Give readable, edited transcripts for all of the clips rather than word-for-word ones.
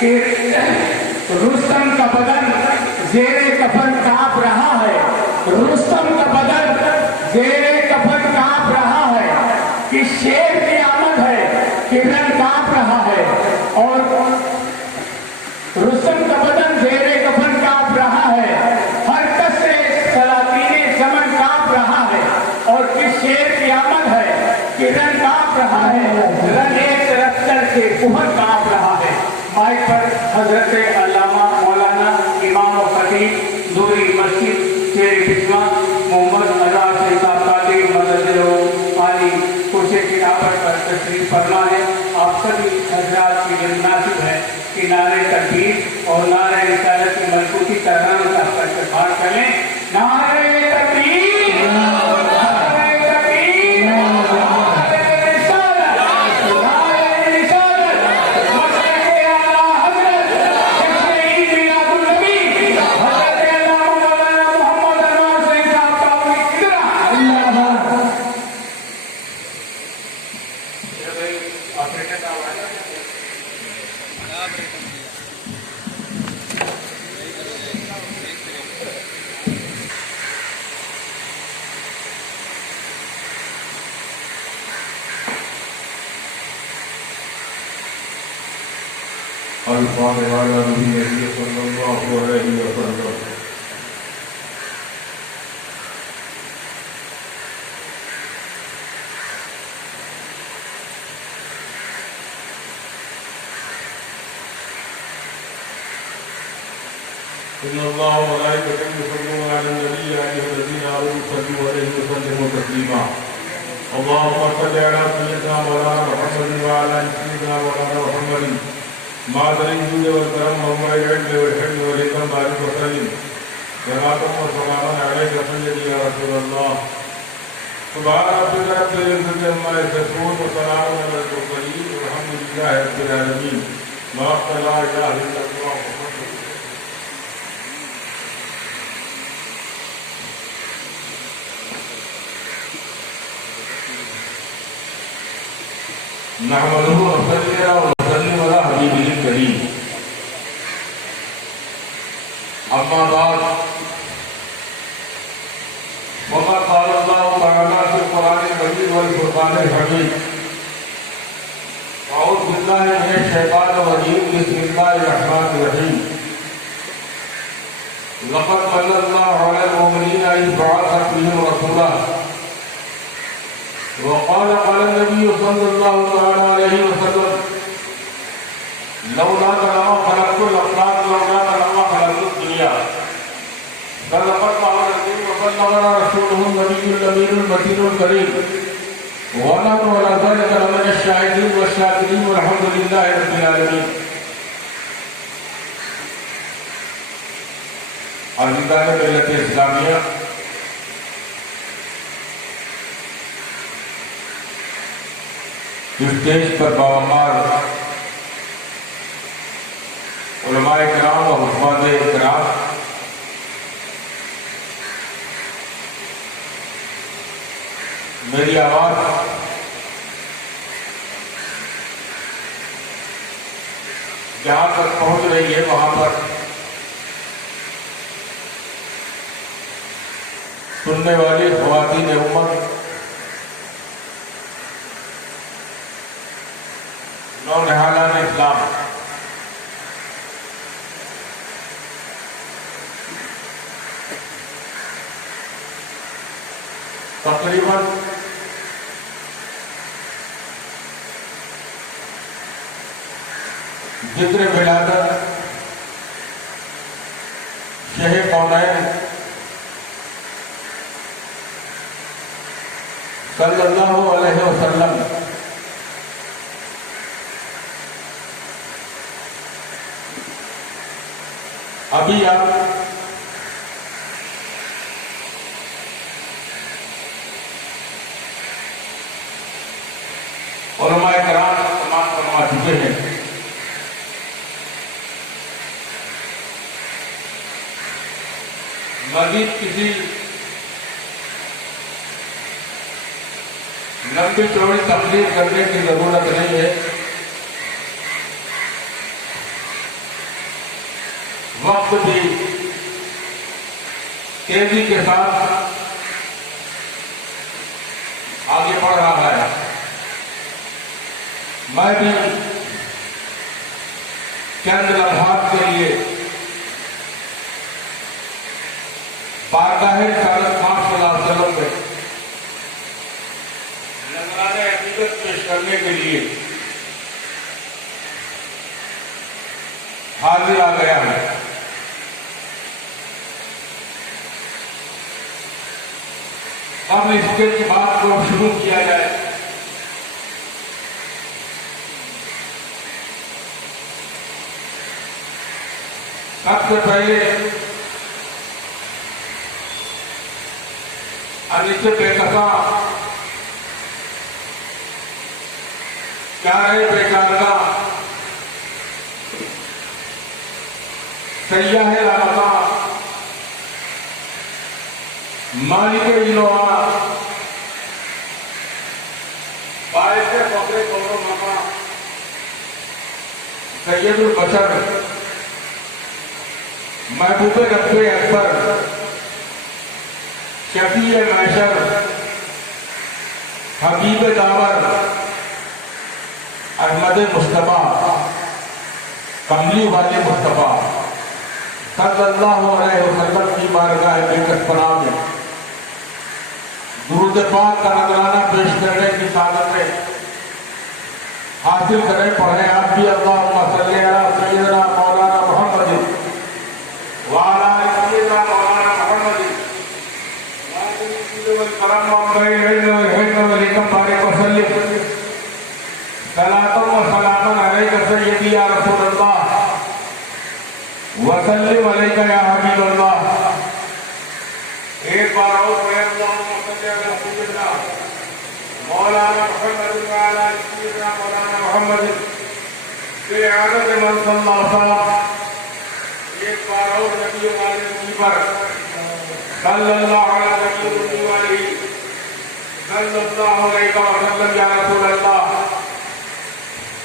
کہ رستم کا بدن زیر کفن کانپ رہا ہے، رستم کا بدن زیر کفن کانپ رہا ہے، کہ شیر کی آمد ہے، کرن کانپ رہا ہے، اور رستم کا بدن زیر کفن کانپ رہا ہے، ہر کس سے سلاطین زمن کانپ رہا ہے، اور کس شیر کی آمد ہے، کرن کانپ رہا ہے، رن ایک رفتر سے کوہر کانپ رہا ہے۔ مائک پر حضرت علامہ مولانا امام و خطیب نوری مسجد شیر بسما محمد اظہر سے صاحب قادر مدد عالی کرسی خلافت پر تشریف فرما ہے۔ آپ سبھی حضرات کی مناسب ہے کہ نعرہ تکبیر اور نعرہ رسالت کی مضبوطی ترانہ کا استقبال کریں۔ نعرہ تکبیر، نعرہ تکبیر، نعرہ رسالت، نعرہ رسالت، مسلک اعلیٰ حضرت شہید میلاد النبی حضرت علامہ مولانا محمد انور سے صاحب کا الفاتحہ علی نبی صلی اللہ علیہ وسلم۔ ان اللہ و ملائکتہ یصلون علی النبی یا ایھا الذین آمنوا صلوا علیہ وسلموا تسلیما۔ اللهم صل علی سیدنا مولانا محمد وعلی آل سیدنا مولانا محمد مادر الجود والکرم وموعد العلم والحلم والاکرام بارک وسلم صلاۃ و سلام علیک سیدی یا رسول اللہ۔ سبحان ربک رب العزۃ عما یصفون وسلام علی المرسلین والحمد للہ رب العالمین۔ لا الہ الا اللہ۔ نحمدہ ونصلی ونسلم علی حبیبہ الکریم۔ اما بعد، وما قال اللہ تعالیٰ فی القرآن المجید والفرقان الحمید۔ اعوذ باللہ من الشیطان الرجیم، بسم اللہ الرحمن الرحیم۔ لقد من اللہ علی المؤمنین اذ بعث فیہم رسولا وقال قال النبي صلى الله عليه وسلم لولا ما خلقت الأخلاق لولا ما خلقت الدنيا صدقت العظيم وبلغنا رسوله النبي الأمين المتين الكريم ونحن على ذلك لمن الشاهدين والشاكرين والحمد لله رب العالمين۔ عزیزان ملت اسلامیہ، اسٹیج پر باوقار علماء کرام و حفاظ کرام، میری آواز جہاں تک پہنچ رہی ہے وہاں پر سننے والی خواتین امت، نونہالان اسلام، تقریباً ذکر ولادت شہ کونین صلی اللہ علیہ وسلم ابھی آپ علماء کرام تمام فرما چکے ہیں۔ مزید کسی لمبی چوڑی تقریر کرنے کی ضرورت نہیں ہے۔ وقت بھی تیزی کے ساتھ آگے بڑھ رہا ہے. میں بھی چند لمحات کے لیے بارگاہ رسالت صلی اللہ علیہ وسلم میں نذرانہ عقیدت پیش کرنے کے لیے حاضر آ گیا ہے. اب اس کے بات کو شروع کیا جائے. سب سے پہلے انیس بےکسا چارے بیچارگا سیاح رابطہ مالک انووا باعث فخر قوم و مقام سید البشر محبوب رب اکبر شفیع محشر حبیب داور احمد مصطفیٰ کملی والے مصطفیٰ صلی اللہ علیہ وسلم کی بارگاہ بےکس پناہ میں درود پاک کا نذرانہ پیش کرنے کی سعادت میں حاصل کریں. پڑھیں آپ بھی اللہم صلی علی سیدنا مولانا محمد وعلی آل سیدنا مولانا محمد والکرم والبین والحکم والحکم بارک وسلم صلاۃ و سلام علیک سیدی یا رسول اللہ وسلم علیک یا حبیب اللہ. ایک بار اور مولانا محمد وعلی آل سیدنا مولانا محمد فی عادت من صلی اللہ علیہ وسلم. ایک بار اور نبی والے نبی پر صلی اللہ علیہ وسلم صلی اللہ علیہ وسلم یا رسول اللہ.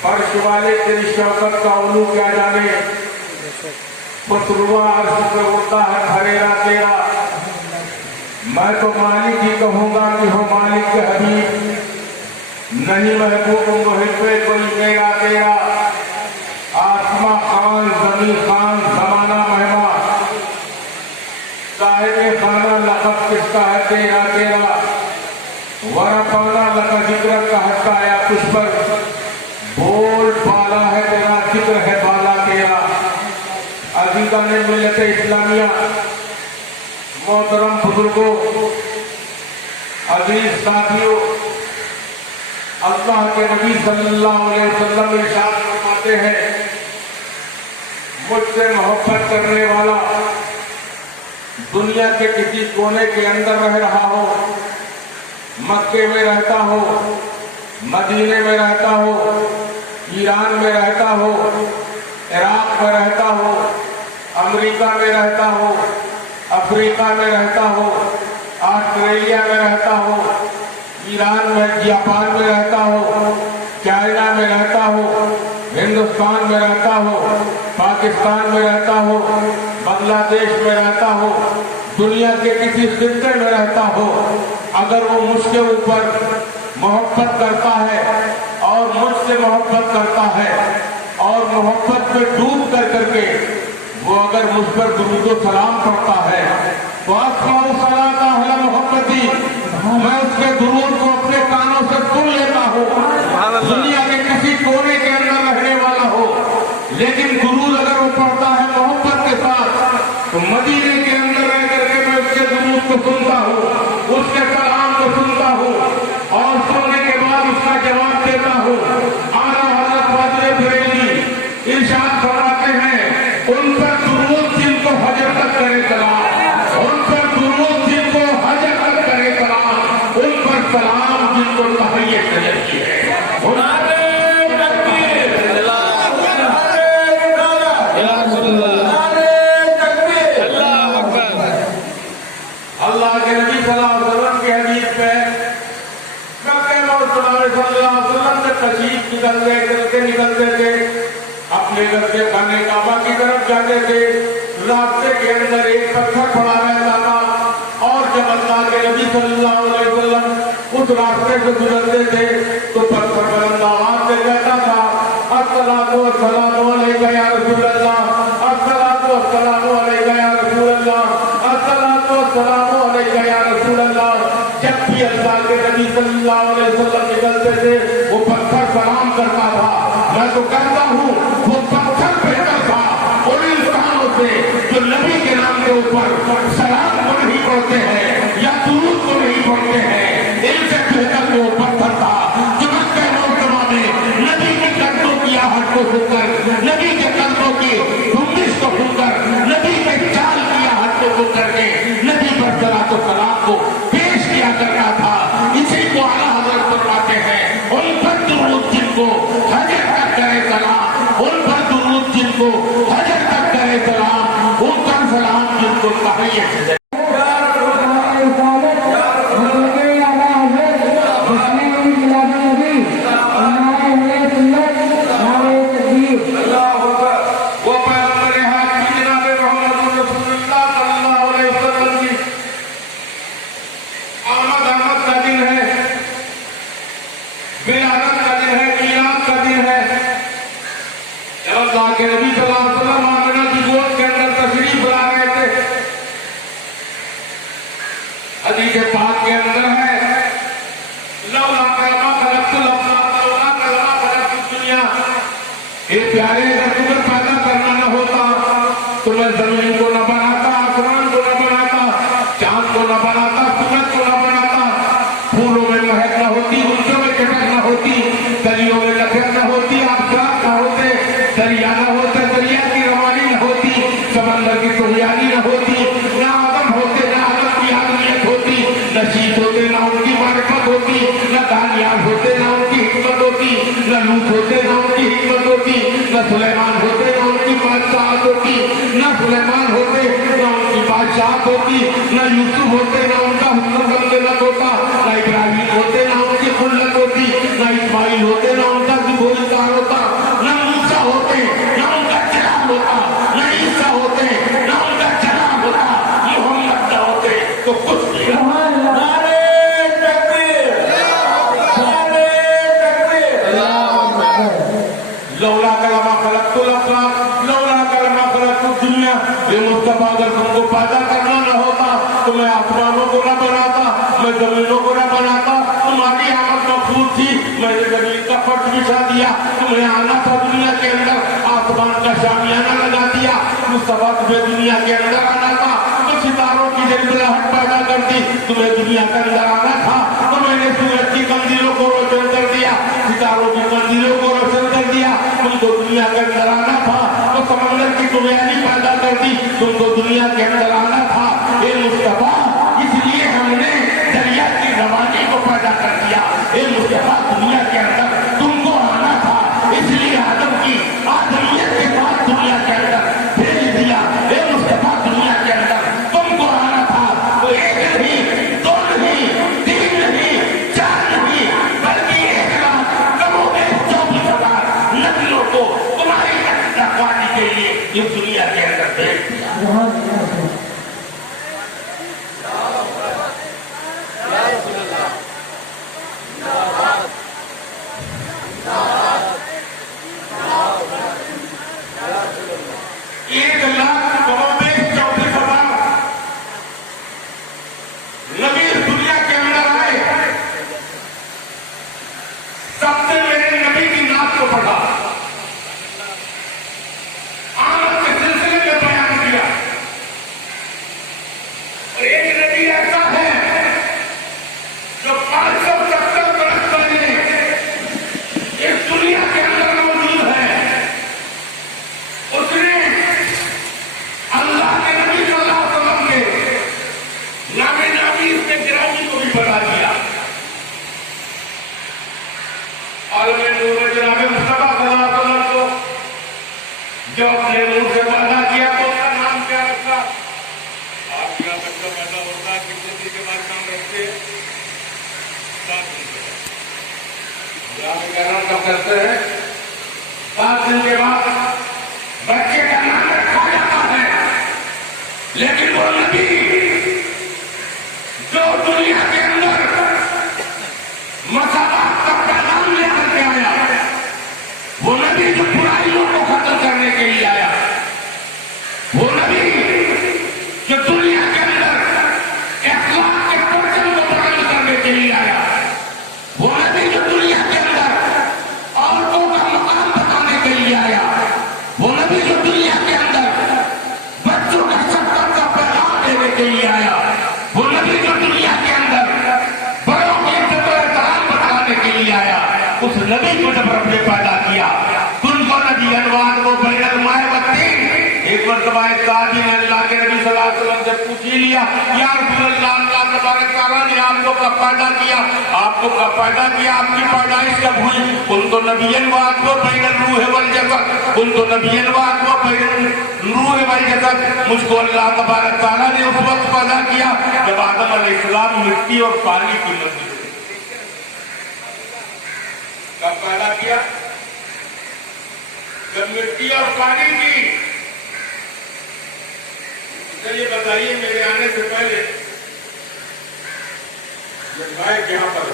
فرش والے تیری شوقت کا علو کیا جانے پتروا عرش پہ اڑتا ہے خریرا تیرا. میں تو مالک ہی کہوں گا کہ ہو مالک کے حبیب نہیں محبوب محب پہ کوئی میرا تیرا. آسماں خان زمین خان زمانہ مہمان صاحب خانہ لقب کس کا ہے تیرا تیرا. ورپانا لگا ذکر کا حصہ یا کچھ پر بول بالا ہے تیرا ذکر ہے بالا تیرا. عزیزان ملت اسلامیہ محترم بزرگوں عزیز ساتھیوں اللہ کے نبی صلی اللہ علیہ وسلم ارشاد فرماتے ہیں مجھ سے محبت کرنے والا دنیا کے کسی کونے کے اندر رہ رہا ہو مکے میں رہتا ہو مدینے میں رہتا ہو ایران میں رہتا ہو عراق میں رہتا ہو امریکہ میں رہتا ہو افریقہ میں رہتا ہو آسٹریلیا میں رہتا ہو ایران میں جاپان میں رہتا ہو چائنا میں رہتا ہو ہندوستان میں رہتا ہو پاکستان میں رہتا ہو بنگلہ دیش میں رہتا ہو دنیا کے کسی خطے میں رہتا ہو اگر وہ مجھ کے اوپر محبت کرتا ہے اور مجھ سے محبت کرتا ہے اور محبت پہ ڈوب کر کے وہ اگر مجھ پر درود و سلام پڑھتا ہے تو اسمع صلاۃ اہل محبتی میں اس کے درود کو اپنے کانوں سے سن لیتا ہوں. دنیا کے کسی کونے کے اندر رہنے والا ہو لیکن درود اگر وہ پڑھتا ہے محبت کے ساتھ تو مدینے کے اندر رہ کر کے میں اس کے درود کو سنتا ہوں اس کے سلام کو سنتا ہوں اور سننے کے بعد اس کا جواب دیتا ہوں. اعلیٰ حضرت واجد بریلوی ارشاد فرماتے ہیں ان پر درود جن کو حجرت کرے سلام ان پر درود جن کو حجرت کرے سلام ان پر سلام جن کو تحیت کرتی ہے. اللہ کے نبی صلی اللہ علیہ وسلم کی حدیث پہ مکہ میں صلی اللہ علیہ وسلم سے تشریف نکلتے تھے اپنے گھر سے خانے کعبہ کی طرف جاتے تھے راستے کے اندر ایک پتھر پڑا رہتا تھا اور جب اللہ کے نبی صلی اللہ علیہ وسلم اس راستے سے گزرتے تھے تو پتھر بلند آواز سے کہتا تھا الصلاۃ والسلام علیک یا رسول اللہ، الصلاۃ والسلام علیک یا رسول اللہ، الصلاۃ والسلام علیک یا رسول اللہ۔ جب بھی اللہ کے نبی صلی اللہ علیہ وسلم نکلتے تھے وہ پتھر سلام کرتا تھا۔ میں تو کہتا ہوں وہ پتھر بہتر تھا اور انسانوں سے جو نبی کے نام کے اوپر سلام کو نہیں پڑھتے ہیں یا درود کو نہیں پڑھتے ہیں، ان سے بہتر وہ پتھر تھا جو مکہ معظمہ میں نبی کے قدموں کی آہٹ کو سن کر، نبی کے قدموں کی جنبش کو سن کر، نبی کے چال کی آہٹ کو سن کر کے نبی پر صلاۃ و سلام کو پیش کیا کرتا تھا۔ اسی کو اعلیٰ حضرت فرماتے ہیں ان پر درود جن کو حجر تک کرے سلام، ان پر درود جن کو حجر تک کرے سلام، ان پر سلام جن کو تحیت سے پیارے اگر تمہیں پیدا کرنا نہ ہوتا تو میں زمین کو نہ بناتا، آسمان کو نہ بناتا، چاند کو نہ بناتا، سورج کو نہ بناتا، پھولوں میں مہک نہ ہوتی، غنچوں میں چٹک نہ ہوتی، دریوں میں لکھن نہ ہوتی، آبشار نہ ہوتے، دریا نہ ہوتے، دریا کی روانی نہ ہوتی، سمندر کی سہیانی نہ ہوتی، نہ آدم ہوتے، نہ آدم کی آدمیت ہوتی، نہ شیط ہوتے، نہ ان کی معرفت ہوتی، نہ دانیال ہوتے، نہ ان کی حکمت ہوتی، نہ لوط ہوتے، نہ ان کی حکمت ہوتی، نہ سلیمان ہوتے، نہ ان کی بادشاہت ہوتی، نہ سلیمان ہوتے، نہ ان کی بادشاہت ہوتی، نہ یوسف ہوتے، نہ ان کا حسن سلطنت ہوتا، نہ ابراہیم ہوتے، نہ ان کی خلت ہوتی، نہ اسماعیل ہوتے، نہ ان کا ذبح‌الدار ہوتا، نہ موسیٰ ہوتے، نہ ان کا جلال ہوتا، نہ عیسیٰ ہوتے، نہ ان کا جلال ہوتا، محمد نہ ہوتے تو کچھ نہیں۔ لولا کلمہ خلقت الافلاک، لولا کلمہ خلقت الدنیا، یہ مصطفیٰ اگر تم کو پیدا کرنا نہ ہوتا تو میں آسمانوں کو نہ بناتا، میں زمینوں کو نہ بناتا، تمہاری آمد مقصود تھی، میں نے زمین کا فرش بچھا دیا، تمہیں آنا تھا دنیا کے اندر، آسمان کا شامیانہ لگا دیا، مصطفیٰ تمہیں دنیا کے اندر آنا تھا، تو ستاروں کی جلجلاہٹ پیدا کر دی، تمہیں دنیا کے اندر آنا تھا، تو میں نے سورج کی قندیلوں کو روشن کر دیا، ستاروں کی قندیلوں کو روشن کر دیا، تم کو دنیا کے اندر آنا تھا، تو سمندر کی تغیانی پیدا کر دی، تم کو دنیا کے اندر آنا تھا، اے مصطفیٰ اس لیے ہم نے دریا کی روانی کو پیدا کر دیا، اے مصطفیٰ دنیا کے اندر تم کو آنا تھا، اس لیے آدم کی آدمیت کے ساتھ دنیا کے اندر بھیج دیا، اے مصطفیٰ دنیا کے اندر تم کو آنا تھا، تو ایک نہیں، دو نہیں، تین نہیں، چار نہیں، بلکہ 1,24,000 نبیوں کو تمہاری رکھوانے کے لیے اس دنیا کے اندر بھیج دیا۔ جو اپنے منہ سے وعدہ کیا تو اس کا نام کیا رکھا؟ آپ کا بچہ پیدا ہوتا ہے کتنے دن کے بعد کام رکھتے ہیں؟ 7 دن کے بعد۔ آپ کہنا کب کرتے ہیں؟ 7 دن کے بعد بچے کا نام رکھا جاتا ہے۔ لیکن وہ نبی جو دنیا کے اندر مساوات کا پیغام لے کر کے آیا، وہ نبی جو برائیوں کو ختم کرنے کے لیے آیا، وہ نبی جو دنیا کے اندر اخلاق کے پرچم کو بلند کرنے کے لیے آیا، وہ نبی جو دنیا کے اندر عورتوں کا مقام بتانے کے لیے آیا، وہ نبی جو دنیا کے اندر بچوں کا شفقت کا پیغام دینے کے لیے آیا، وہ نبی جو دنیا کے اندر بڑوں کی عزت و احترام بتانے کے لیے آیا، اس نبی کو جب رب نے پیدا کیا، تم کو نبی انوار کو بین المائے والطین، ایک مرتبہ ایک صحابی نے اللہ کے نبی صلی اللہ علیہ وسلم سے پوچھ ہی لیا، یا رسول اللہ، اللہ تبارک تعالیٰ نے آپ کو کب پیدا کیا؟ آپ کو کب پیدا کیا؟ آپ کی پیدائش کب ہوئی؟ ان کو نبی انوار کو بین الروح والجسد، ان کو نبی انوار کو بین الروح والجسد، مجھ کو اللہ تبارک تعالیٰ نے اس وقت پیدا کیا جب آدم علیہ السلام مٹی اور پانی کی منزل تھے۔ کب پیدا کیا؟ جب مٹی اور پانی کی۔ چلیے بتائیے، میرے آنے سے پہلے یہ مائک یہاں پر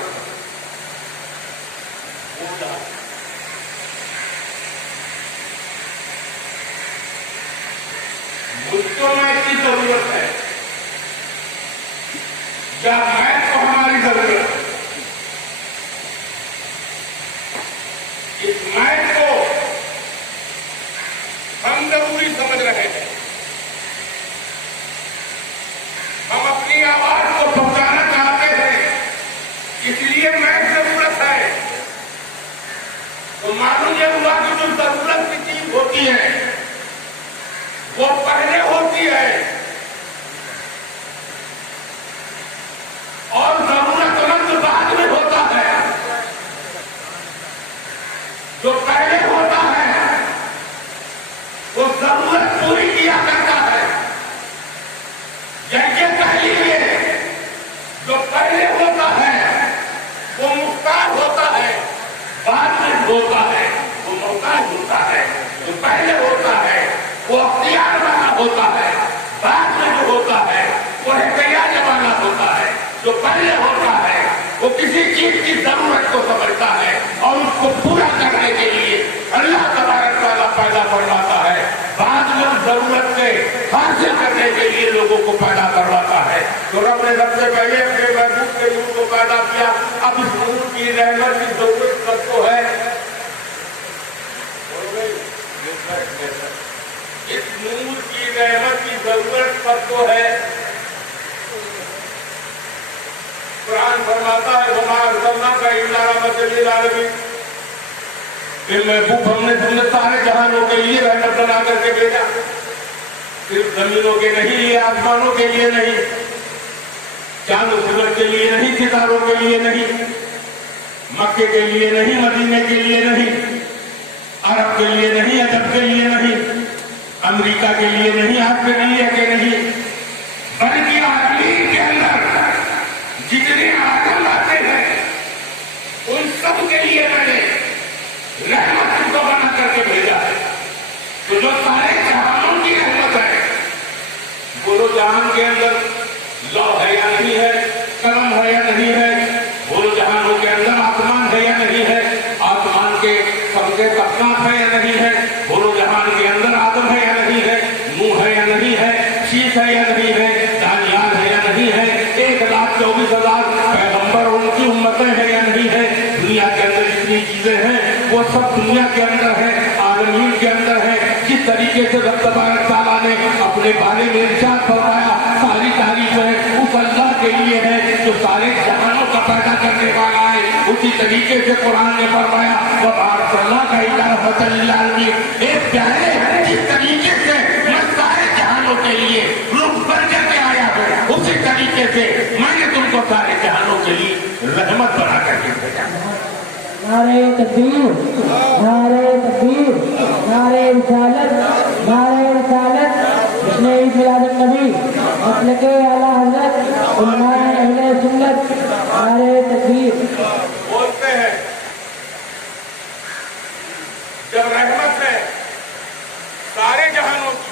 مجھ کو مائک کی ضرورت ہے یا مائک کو ہماری ضرورت ہے؟ اس مائک کو ہم ضروری سمجھ رہے ہیں، ہم اپنی آواز کو پہنچانا چاہتے ہیں، اس لیے مائک ضرورت ہے۔ تو معلوم یہ ہوا کہ جو ضرورت کی چیز ہوتی ہے وہ پہلے ہوتی ہے، اور ضرورت مند بعد میں ہوتا ہے۔ جو پہلے ہوتا ہے وہ ضرورت پوری کیا کرتا ہے، یہ پہلی ہے۔ جو پہلے ہوتا ہے وہ مختار ہوتا ہے، بعد میں ہوتا ہے وہ محتاج ہوتا ہے۔ جو پہلے ہوتا ہے وہ اختیار والا ہوتا ہے، بعد میں جو ہوتا ہے وہ احتیاج والا ہوتا ہے۔ جو پہلے ہوتا ہے وہ کسی چیز کی ضرورت کو سمجھتا ہے اور اس کو پورا کرنے کے لیے اللہ تبارک تعالیٰ پیدا کرواتا ہے، بعد میں ضرورت سے حاصل کرنے کے لیے لوگوں کو پیدا کرواتا ہے۔ تو رب نے سب سے پہلے اپنے محبوب کے نور کو پیدا کیا۔ اب اس نور کی رحمت کی ضرورت سب کو ہے، اس نور کی رحمت کی ضرورت سب کو ہے۔ قرآن فرماتا ہے وما ارسلناک الا رحمۃ للعالمین، کہ محبوب ہم نے تمہیں سارے جہانوں کے لیے رحمت بنا کر کے بھیجا، صرف زمینوں کے نہیں، آسمانوں کے لیے نہیں، چاند و سورج کے لیے نہیں، ستاروں کے لیے نہیں، مکے کے لیے نہیں، مدینے کے لیے نہیں، عرب کے لیے نہیں، عجب کے لیے نہیں، امریکہ کے لیے نہیں، آسٹریلیا کے نہیں، بلکہ عالمین کے اندر جتنے آدم آتے ہیں ان سب کے لیے میں نے رحمت کو بنا کر کے بھیجا ہے۔ تو جو سارے جہانوں کی رحمت ہے، بولو جہان کے اندر لوح ہے یا نہیں ہے، قلم ہے یا نہیں ہے، بولو جہانوں کے اندر آسمان ہے یا نہیں ہے، آسمان کے سب سے اقسام ہے یا نہیں ہے، بولو جہان کے اندر آدم ہے یا نہیں ہے، نوح ہے یا نہیں ہے، شیش ہے یا نہیں ہے، دانیال ہے یا نہیں ہے، 1,24,000 پیغمبر ان کی امتیں ہیں یا نہیں ہے، دنیا کے اندر جتنی چیزیں ہیں وہ سب دنیا کے اندر ہے، عالمین کے اندر ہے۔ جس طریقے سے رب تبارک تعالیٰ نے اپنے بارے میں ارشاد فرمایا، ساری تعریفیں اس اللہ کے لیے ہے جو سارے جہانوں کا پیدا کرنے والا ہے، اسی طریقے سے قرآن نے فرمایا وما ارسلناک الا رحمۃ للعالمین، ایک پیارے جس طریقے سے میں سارے جہانوں کے لیے روح بن کر کے آیا ہوں، اسی طریقے سے میں نے تم کو سارے جہانوں کے لیے رحمت بنا کر کے بھیجا۔ نعرہ تکبیر، نعرہ تکبیر، نعرہ رسالت، نعرہ رسالت، جشن عید میلاد النبی، مسلک اعلیٰ حضرت علماء اہل سنت، نعرہ تکبیر۔ بولتے ہیں جب رحمت ہے سارے جہانوں کی،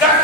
10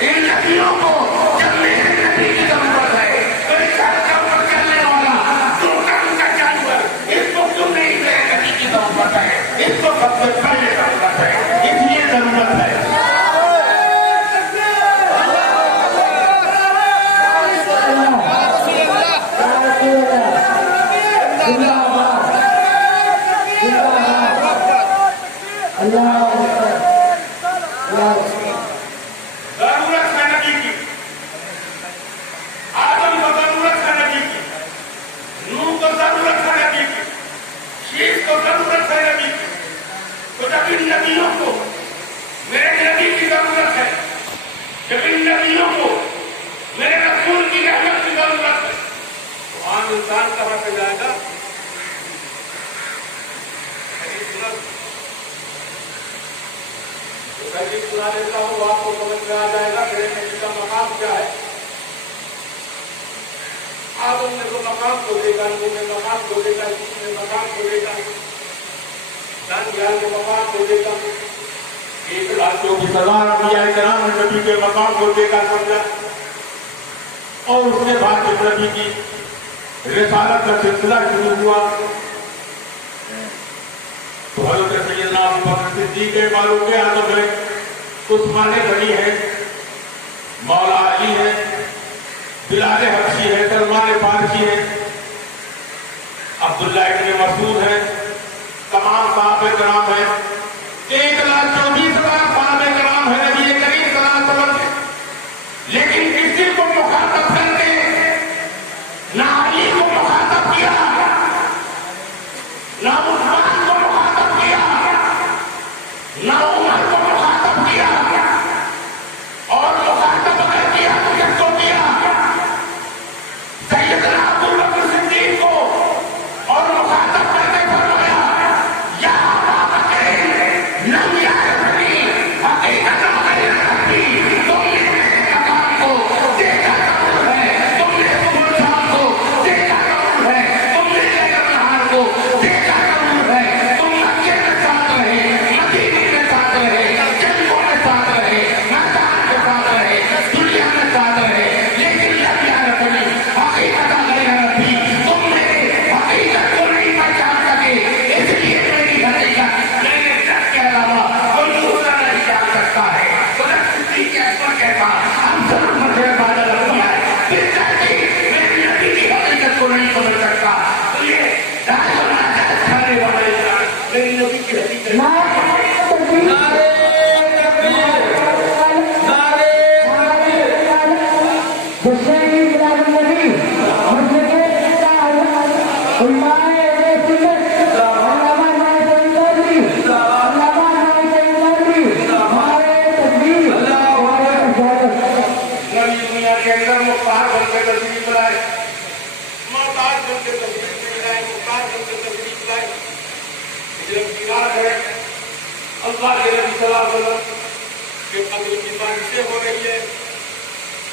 ان نبیوں کو جب میرے نبی کی ضرورت ہے تو اس کے اوپر چلنے والا جو کام کا جانور اس کو کیوں نہیں میرے نبی کی ضرورت ہے، اس کو سب سے پہلے ضرورت ہے، اس لیے ضرورت ہے۔ ضرورت ہے نبی کی، آدم کو ضرورت ہے نبی کی، نوح کو ضرورت ہے نبی کی، شیش کو ضرورت ہے نبی کی۔ تو جب ان نبیوں کو میرے نبی کی ضرورت ہے، جب ان نبیوں کو میرے رسول کی رحمت کی ضرورت ہے، تو عام انسان کہاں سے جائے گا؟ حدیث سنا دیتا ہوں، آپ کو سمجھ میں آ جائے گا میرے نبی کا مقام کیا ہے۔ آدم نے تو مقام کو دیکھا، نوح نے مقام کو دیکھا، یوسف نے مقام کو دیکھا، دانیال نے مقام کو دیکھا، ایک راتوں کی سردار انبیاء کرام نے نبی کے مقام کو دیکھا سمجھا، اور اس کے بعد جب نبی کی رسالت کا سلسلہ شروع ہوا تو حضرت سیدنا ابو بکر صدیق فاروق اعظم ہے، عثمان غنی ہے، مولا علی ہے، بلال حبشی ہے، سلمان فارسی ہے، عبداللہ ابن مسعود ہے، تمام صحابہ کرام ہیں، 1,24,000 صحابہ کرام ہیں نبی کریم صلی اللہ علیہ وسلم کے، لیکن کسی کو مخاطب کر کے نہ علی کو مخاطب کیا، نہ عثمان کو مخاطب کیا، نہ عمر کو مخاطب کیا، اور مخاطب اگر کیا تو کس کو کیا؟ سیدنا ابو بکر صدیق کو، اور مخاطب کر کے فرمایا یا ابا بکر لم یعرفنی حقیقت غیر ربی، تم نے میرے مقام کو دیکھا ضرور ہے، تم نے صبح شام کو دیکھا ضرور ہے، تم نے لیل و نہار کو دیکھا ضرور ہے، تم مکے میں ساتھ رہے، مدینے میں ساتھ رہے، جنگوں میں ساتھ رہے، میدان کے ساتھ رہے، دنیا میں ساتھ رہے، لیکن لم یعرفنی حقیقت غیر ربی، تم میرے حقیقت کو نہیں پہچان سکے، اس لیے میری حقیقت میرے رب کے علاوہ کوئی دوسرا نہیں جان سکتا ہے۔ تو رب صدیق اکبر کہتا ہم ضرور مجھے بادل رکھنا ہے، پھر کہتی میرے نبی کی حقیقت کو نہیں سمجھ سکتا، تو یہ داخل ہونا جائز کھانے والے انسان میری نبی کی حقیقت دنیا کے اندر مختار بن کے تشریف لائے، محتاج بن کے تشریف نہیں لائے، مختار بن کے تشریف لائے۔ ہجرت کی رات ہے، اللہ کے نبی صلی اللہ علیہ وسلم کے قدر کی بارشیں ہو رہی ہے،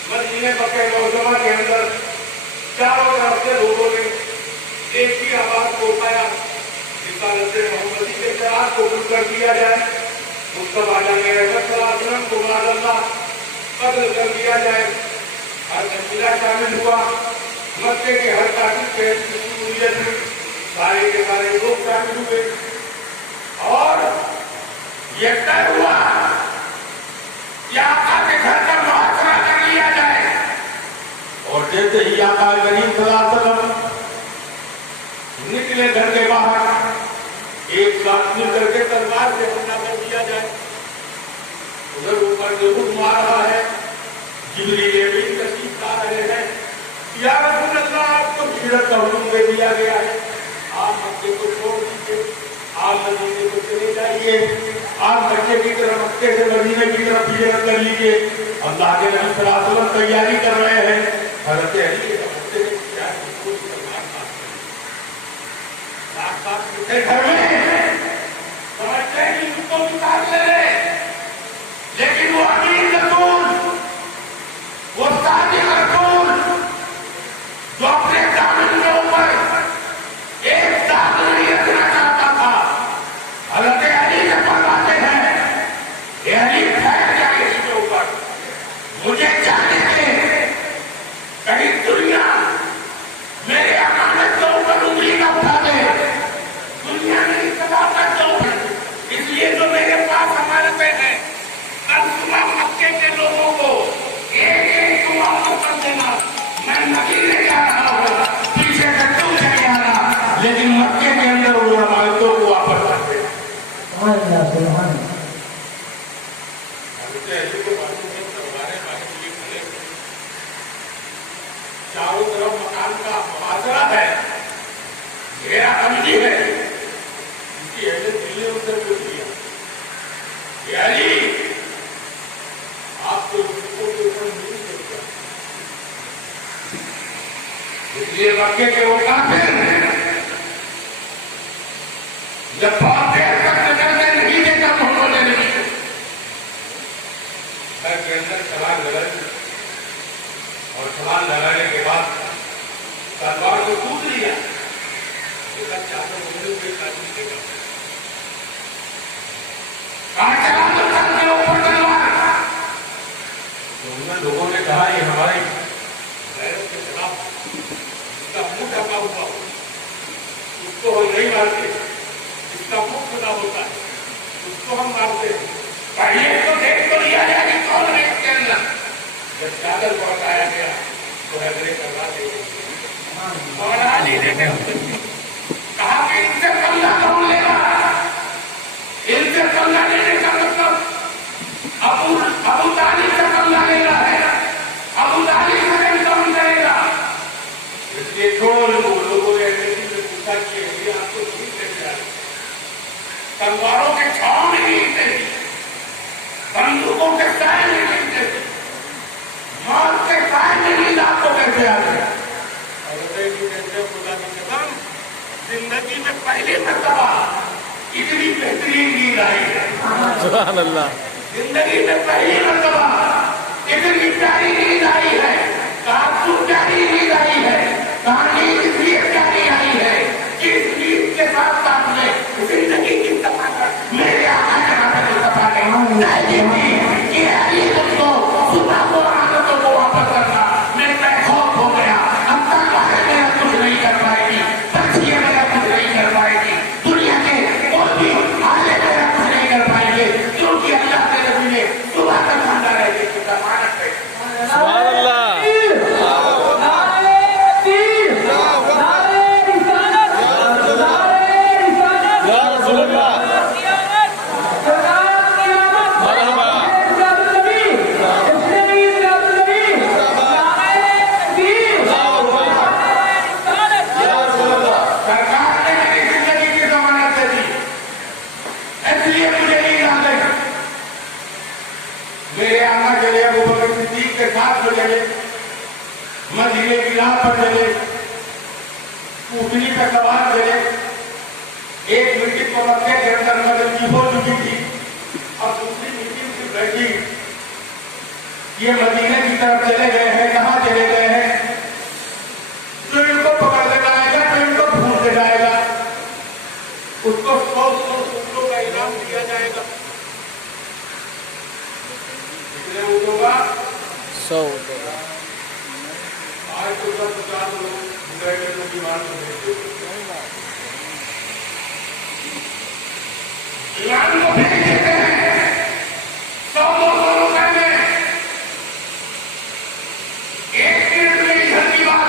مدینے مکہ معظمہ کے اندر چاروں طرف سے لوگوں نے ایک ہی آواز کو اٹھایا، رسالت محمدی کے شعار کو قبول کر دیا جائے، مصطفیٰ جان رحمت صلی اللہ علیہ وسلم کو معاذ اللہ قتل کر دیا جائے۔ ہر قبیلہ شامل ہوا، مکے کے ہر کافر کے شمولیت میں سارے کے سارے لوگ شامل ہوئے، اور یہ طے ہوا کہ آقا کے گھر کا محاصرہ کر لیا جائے، اور جیسے ہی آقا کریم صلی اللہ علیہ وسلم نکلے گھر کے باہر، ایک ساتھ مل کر کے تلوار سے حملہ کر دیا جائے۔ ادھر اوپر سے حکم آ رہا ہے، جبریل امین تشریف لا رہے ہیں، یا رسول اللہ آپ کو ہجرت کا حکم دے دیا گیا ہے، آپ مکے کو چھوڑ دیجیے، آپ مدینے کو چلے جائیے، آپ مکے کی طرف مکے سے مدینے کی طرف ہجرت کر لیجیے۔ اللہ کے نبی صلی اللہ علیہ وسلم تیاری کر رہے ہیں، حضرت علی کے مکے سے کیا گھر میں سمجھتے ہیں کہ ان کو بھی کاٹ لے رہے، لیکن وہ امین رسول، وہ صادق رسول جو اپنے دامن کے اوپر ایک داغ نہیں رکھنا چاہتا تھا، حضرت علی سے فرماتے ہیں کہ علی ٹھہر جائے اس کے اوپر، دہلی کو معلوم ہے تلواریں مارے لیے کھڑے ہیں. چاروں طرف مکان کا محاصرہ ہے, گھیرا بندی ہے. ان کی اہل دل نے ان سے پوچھ لیا کہ علی آپ کو کو اوپر نہیں کرتا, اس لیے مکے کے وہ کافر جب بہت دیر تک نظر نہیں دیتا تو انہوں نے نہیں گھر کے اندر چھلانگ لگائی اور چھلانگ لگانے کے بعد تلوار کو کود لیا. ایک چادر مجھے کوئی قاتل دے گا, کہاں چلا تو سر کے اوپر تلوار. تو ان لوگوں نے کہا یہ ہماری غیرت کے خلاف ہے, اس کا منہ ڈھکا ہوا ہو, اس کو ہم نہیں مارتے, اس کا منہ کھلا ہوتا ہے, اس کو ہم مارتے ہیں. پہلے تو دیکھ تو لیا جائے کہ کون ہے اس کے اندر. جب چادر پہنچایا گیا تو حیدرے کروا دے اور علی نے کہا کہ ان سے کملہ کون لے گا. ان سے کملہ لینے کا مطلب ابو طالب سے کملہ لے رہا ہے, ابو طالب سے کون کرے گا. اس لیے چھوڑو لوگوں نے ایسے سے پوچھا کہ یہ آپ کو ٹھیک کیسے آئے, تلواروں کے چھاؤں میں نہیں تھی, بندوقوں کے سائے میں نہیں تھی, موت کے سائے میں نہیں آپ کو کیسے آ گئے. اور خدا کی قسم زندگی میں پہلی مرتبہ اتنی بہترین نیند آئی ہے. سبحان اللہ. زندگی میں پہلی مرتبہ اتنی پیاری نیند آئی ہے. کافی پیاری نیند آئی ہے. کہانی اس لیے پیاری آئی ہے کہ اس نیند کے ساتھ ساتھ میں زندگی کی ثقافت میرے آقا جناب مصطفیٰ نے کہ علی تم کو صبح کو عادتوں کو واپس کرنا. میں بے خوف ہو گیا. اب تک میرا کچھ نہیں کر پائے گی, بچیاں میرا کچھ نہیں کر پائے گی, دنیا کے کوئی بھی آلے میرا کچھ نہیں کر پائیں گے, کیونکہ اللہ کے نبی نے صبح تک زندہ رہے گی. ضمانت ہے. سبحان اللہ. یا رسول اللہ. سرکار نے میری زندگی کی ضمانت دے دی, اس لیے مجھے نہیں جانے. میرے آقا چلے ابو بکر صدیق کے ساتھ میں چلے, مدینے کی راہ پر چلے, اونٹنی پہ سوار چلے. ایک میٹنگ کو مکے کے اندر مدد کی ہو چکی تھی, اور دوسری میٹنگ کی بیٹھی. یہ مدینے کی طرف چلے گئے ہیں, کہاں چلے گئے ہیں؟ تو ان کو پکڑ کے لائے گا, تو ان کو پھول کے جائے گا, اس کو 100 اونٹوں کا انعام دیا جائے گا. کتنے اونٹوں کا؟ 100. آج تو سب 50 لوگ بیٹھے تو بیمار ہو گئے. انعام کو بھیج دیتے ہیں 100-200 روپے میں. ایک منٹ میں ادھر کی بات,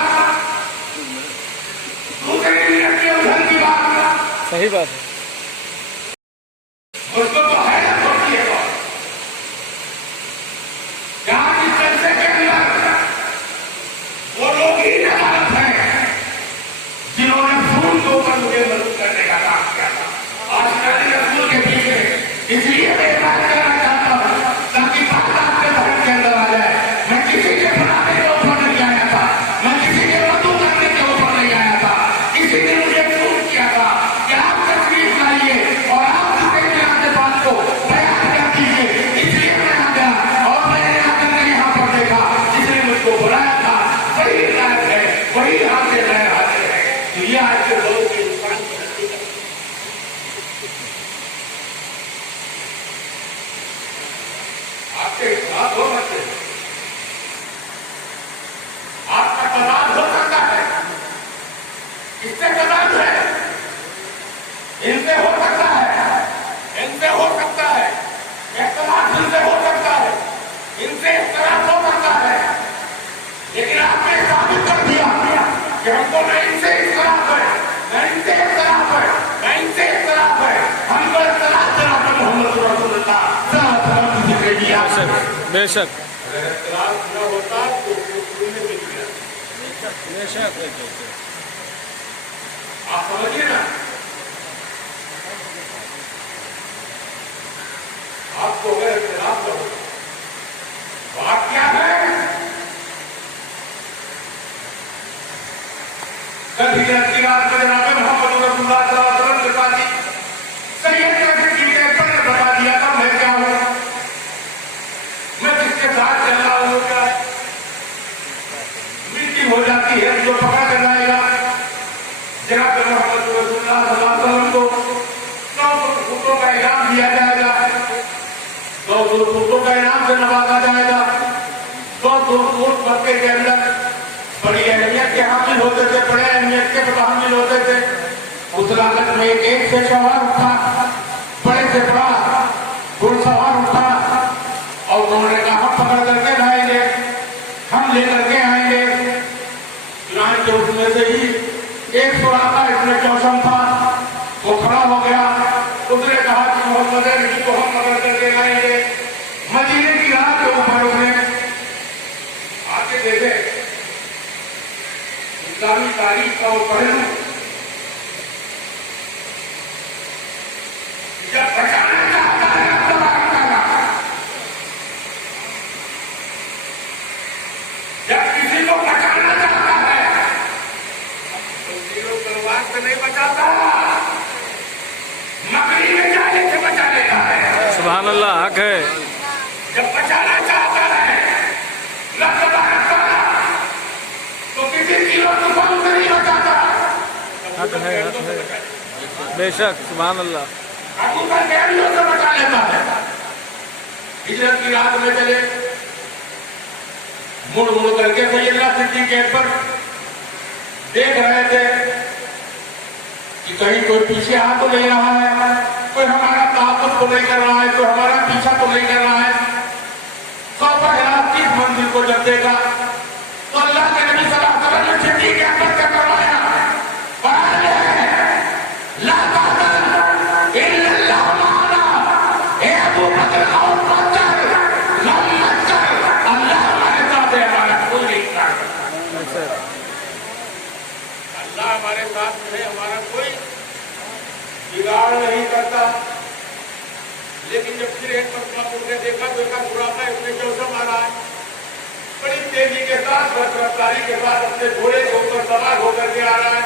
دوسرے منٹ میں ادھر کی بات. صحیح بات ہے. مجھ کو تو حیرت ہوتی ہے یہاں کی جلسے کے اندر وہ لوگ ہی نظارت ہیں جنہوں نے خون کے اوپر مجھے مدد کرنے کا کام کیا تھا. آج کل رسول کے پیچھے اس لیے میں بات کرنا چاہتا ہوں تاکہ بات آپ کے ذہن کے اندر آ جائے. میں کسی کے بنانے کے اوپر نہیں آیا تھا, میں کسی کے وضو کرنے کے اوپر نہیں آیا تھا. کسی نے مجھے فون کیا تھا کہ آپ تشریف بے شک اگر اختلاف نہ ہوتا تو اس کو سننے کے لیے بے شک آپ سمجھیے نا. آپ کو اگر اختلاف نہ ہوتا بات کیا ہے؟ کبھی کی رات میں جناب محمد رسول اللہ صلی اللہ علیہ وسلم کے ساتھ سید نے چیزیں پر بتا دیا تھا میں کیا ہوں, میں جس کے ساتھ چل رہا ہوں کیا میٹنگ ہو جاتی ہے جو پکڑ کر لائے گا جناب محمد رسول اللہ صلی اللہ علیہ وسلم کو 900 فوٹوں کا انعام دیا جائے گا, 200 فوٹوں کا انعام سے نوازا جائے گا. 200 فوٹ مکے کے اندر بڑی اہمیت کے حامل ہوتے تھے, بڑے اہمیت کے حامل ہوتے تھے. اس لالچ میں ایک سے سوار اٹھا, بڑے سے بڑا گھڑ سوار اٹھا اور انہوں نے کہا ہم پکڑ کر کے لائیں گے, ہم لے کر کے آئیں گے. چنانچہ اس میں سے ہی ایک سوراخا اس میں چوشم تھا, وہ کھڑا ہو گیا. اس نے کہا کہ محمد علی کو ہم پکڑ کر کے لائیں گے. مدینے کی رات کے اوپر اس نے آگے دیکھے اسلامی تاریخ کا وہ پہلو جب بچانا چاہتا ہے جب کسی کو بچانا چاہتا ہے تو تیروں تلوار سے نہیں بچاتا, مکری میں جانے سے بچا لیتا ہے. سبحان اللہ حق ہے. جب بچانا چاہتا ہے تو کسی تیروں طوفان سے نہیں بچاتا. حق ہے بے شک سبحان اللہ. ابو کا گیریوں سے بچا لیتا ہے. ہجرت کی رات میں چلے, مڑ مڑ کر کے سیدنا صدیق اکبر دیکھ رہے تھے کہ کہیں کوئی پیچھے آ تو نہیں رہا ہے, کوئی ہمارا تعاقب تو نہیں کر رہا ہے, کوئی ہمارا پیچھا تو نہیں کر رہا ہے. کی منزل کو جب دیکھا تو اللہ کے نبی صلی اللہ علیہ وسلم نے صدیق اکبر سے فرمایا لا تحزن الا اللہ معنا, اے ابو بکر اور بکر غم مت کر, اللہ ہمارے ساتھ ہے, ہمارا کوئی نہیں کر. اللہ ہمارے ساتھ ہے, ہمارا کوئی بگاڑ نہیں کرتا. لیکن جب پھر ایک مرتبہ نے دیکھا سوراخا اس میں چوشم مارا ہے, بڑی تیزی کے ساتھ رفتاری کے ساتھ اپنے گھوڑے کے اوپر سوار ہو کر کے آ رہا ہے.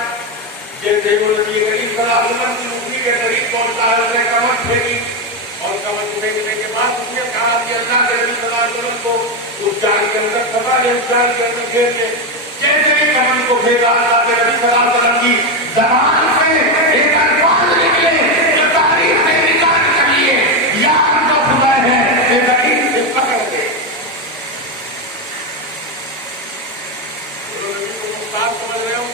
جیسے وہ نبی کریم صلی اللہ علیہ وسلم کی اٹھنی کے قریب پہنچتا ہے, اس نے کمر پھینکی اور کمر پھینکنے کے بعد اس نے کہا کہ اللہ کے نبی صلی اللہ علیہ وسلم کو اس جال کے اندر پھنسا لے, اس جال کے اندر گھیر لے. جیسے ہی کمر کو پھینکا اللہ کے نبی صلی اللہ علیہ وسلم کی زبان سے ایک الفاظ نکلے جو تاریخ میں ریکارڈ کر لیے, یار جو خدا ہے ایک عجیب سے پکڑ دے. مختار سمجھ رہے ہو,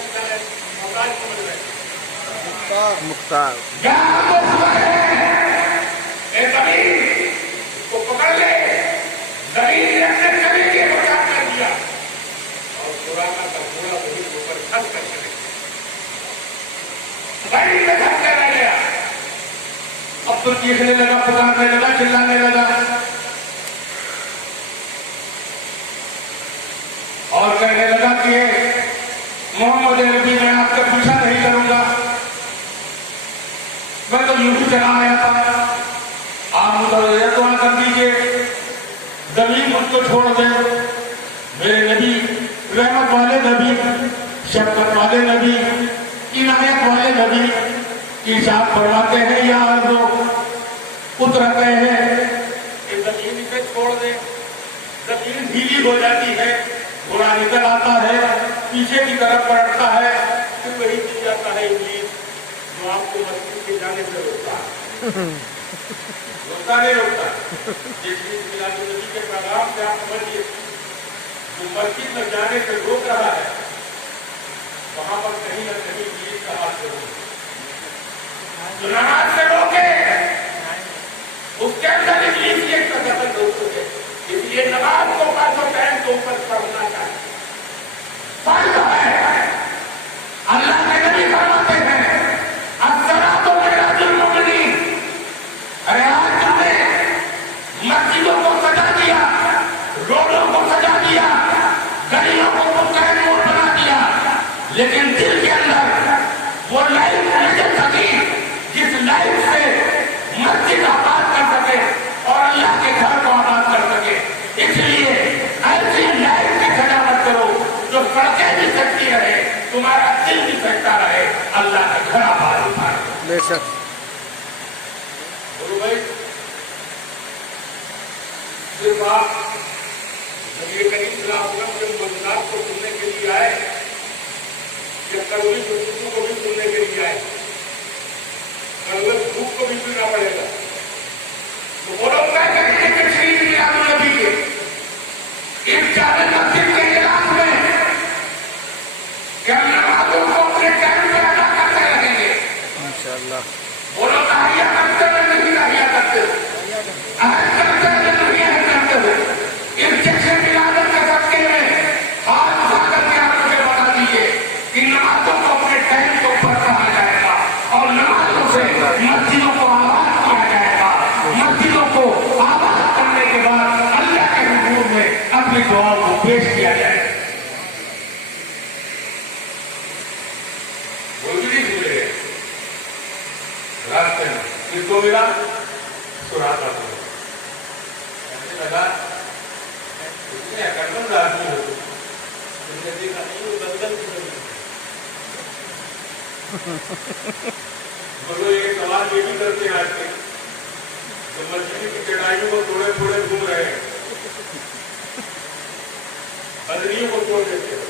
محتاج سمجھ رہے ہیں, مختار یار جو خدا ہے اے زمین اس کو پکڑ لے. زمین نے اپنے چلے کے بچا کر دیا اور سوراخا کا گھوڑا وہی اوپر پھنس کر چلے بڑی میں پھنس کر رہ گیا. اب تو چیخنے لگا, پکارنے لگا, چلانے لگا اور کہنے لگا کہ محمد عربی میں آپ کا پیچھا نہیں کروں گا, میں تو یوں ہی چلا آیا تھا, آپ مجھے دعا کر دیجیے, زمین مجھ کو چھوڑ دے. میرے نبی, رحمت والے نبی, شفقت والے نبی, عنایت والے نبی ارشاد فرماتے ہیں یا عرضو اترتے ہیں کہ زمین اسے چھوڑ دے. زمین ڈھیلی ہو جاتی ہے, گھوڑا نکل آتا ہے, پیچھے کی طرف پلٹتا ہے, پھر وہی مل جاتا ہے ابلیس جو آپ کو مسجد کے جانے سے روکتا ہے. روکتا نہیں روکتا. جس میلاد النبی کے پیغام سے آپ سمجھیے جو مسجد میں جانے سے روک رہا ہے وہاں پر کہیں نہ کہیں ابلیس کا ہاتھ ضرور ہے. جو نماز سے روکے اس کے اندر ابلیس کی ایک طرف روک سکے. اس لیے نماز کو پاس و ٹائم کے اوپر پڑھنا چاہیے. فرض ہے. اللہ کے نبی فرماتے ہیں الصلاۃ معراج المؤمنین. ارے آج تم نے مسجدوں کو سجا دیا شک بولو بھائی صرف آپ نبی کریم صلی اللہ علیہ وسلم کے معجزات کو سننے کے لیے آئے یا کڑوی گفتگو کو بھی سننے کے لیے آئے؟ کڑوے دھوپ کو بھی سننا پڑے گا. تو وہ لوگ کیا کریں گے کہ شریف میلاد النبی کے اس جامع مسجد کے اعلان میں کہ ہم نمازوں کو اپنے ٹائم پہ ادا کرتے رہیں گے. انشاءاللہ وہ لوگ تحیہ کرتے ہوئے نہیں تحیہ کرتے اہل کرتے ہوئے نہیں اہل کرتے ہوئے اس جیسے ولادت کے صدقے میں ہاتھ اٹھا کر کے آپ مجھے بتا دیجیے کہ نمازوں کو اپنے ٹائم کے اوپر پڑھا جائے گا اور نمازوں سے مسجدوں کو آباد کیا جائے گا. مسجدوں کو آباد کرنے کے بعد اللہ کے حضور میں اپنی دعاؤں کو پیش کیا جائے گا. وہ بھی نہیں سن رہے راستے میں کس کو ملا سراتا کو کہنے لگا اتنے اکڑمند آدمی ہو تم نے دیکھا نہیں وہ دلدل کی زمین. بولو یہ سوال یہ بھی کرتے ہیں آج کے تو مسجد کی چڑھائیوں کو تھوڑے تھوڑے گھوم رہے ہیں بدریوں کو توڑ دیتے ہیں